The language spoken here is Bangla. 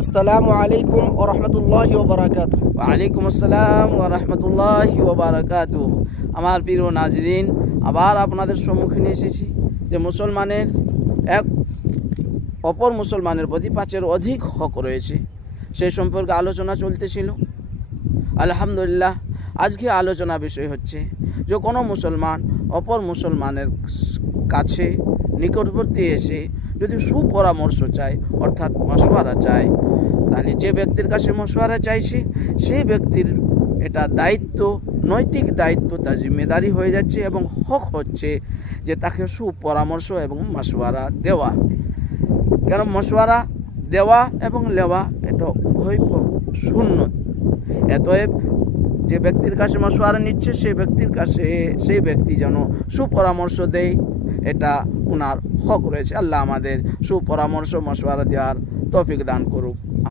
আসসালামু আলাইকুম ওয়া রাহমাতুল্লাহি ওয়া বারাকাতুহু। ওয়ালাইকুম আসসালাম ওয়া রাহমাতুল্লাহি ওয়া বারাকাতুহু। আমার প্রিয় নাজরিন, আবার আপনাদের সম্মুখীনে এসেছি যে মুসলমানের এক অপর মুসলমানের প্রতি 5-এর অধিক হক রয়েছে, সেই সম্পর্কে আলোচনা চলতেছিল। আলহামদুলিল্লাহ, আজকে আলোচনা বিষয় হচ্ছে যে কোনো মুসলমান অপর মুসলমানের কাছে নিকটবর্তী এসে যদি সুপরামর্শ চায়, অর্থাৎ মশওয়ারা চায়, তাহলে যে ব্যক্তির কাছে মশওয়ারা চাইছে সেই ব্যক্তির এটা দায়িত্ব, নৈতিক দায়িত্ব, তার জিম্মেদারি হয়ে যাচ্ছে এবং হক হচ্ছে যে তাকে সুপরামর্শ এবং মশওয়ারা দেওয়া। কেন মশওয়ারা দেওয়া এবং নেওয়া এটা উভয় সুন্নত। অতএব যে ব্যক্তির কাছে মশওয়ারা নিচ্ছে সেই ব্যক্তি যেন সুপরামর্শ দেয়, এটা ওনার হক রয়েছে। আল্লাহ আমাদের সুপরামর্শ মশওয়ারা দেওয়ার তৌফিক দান করুক।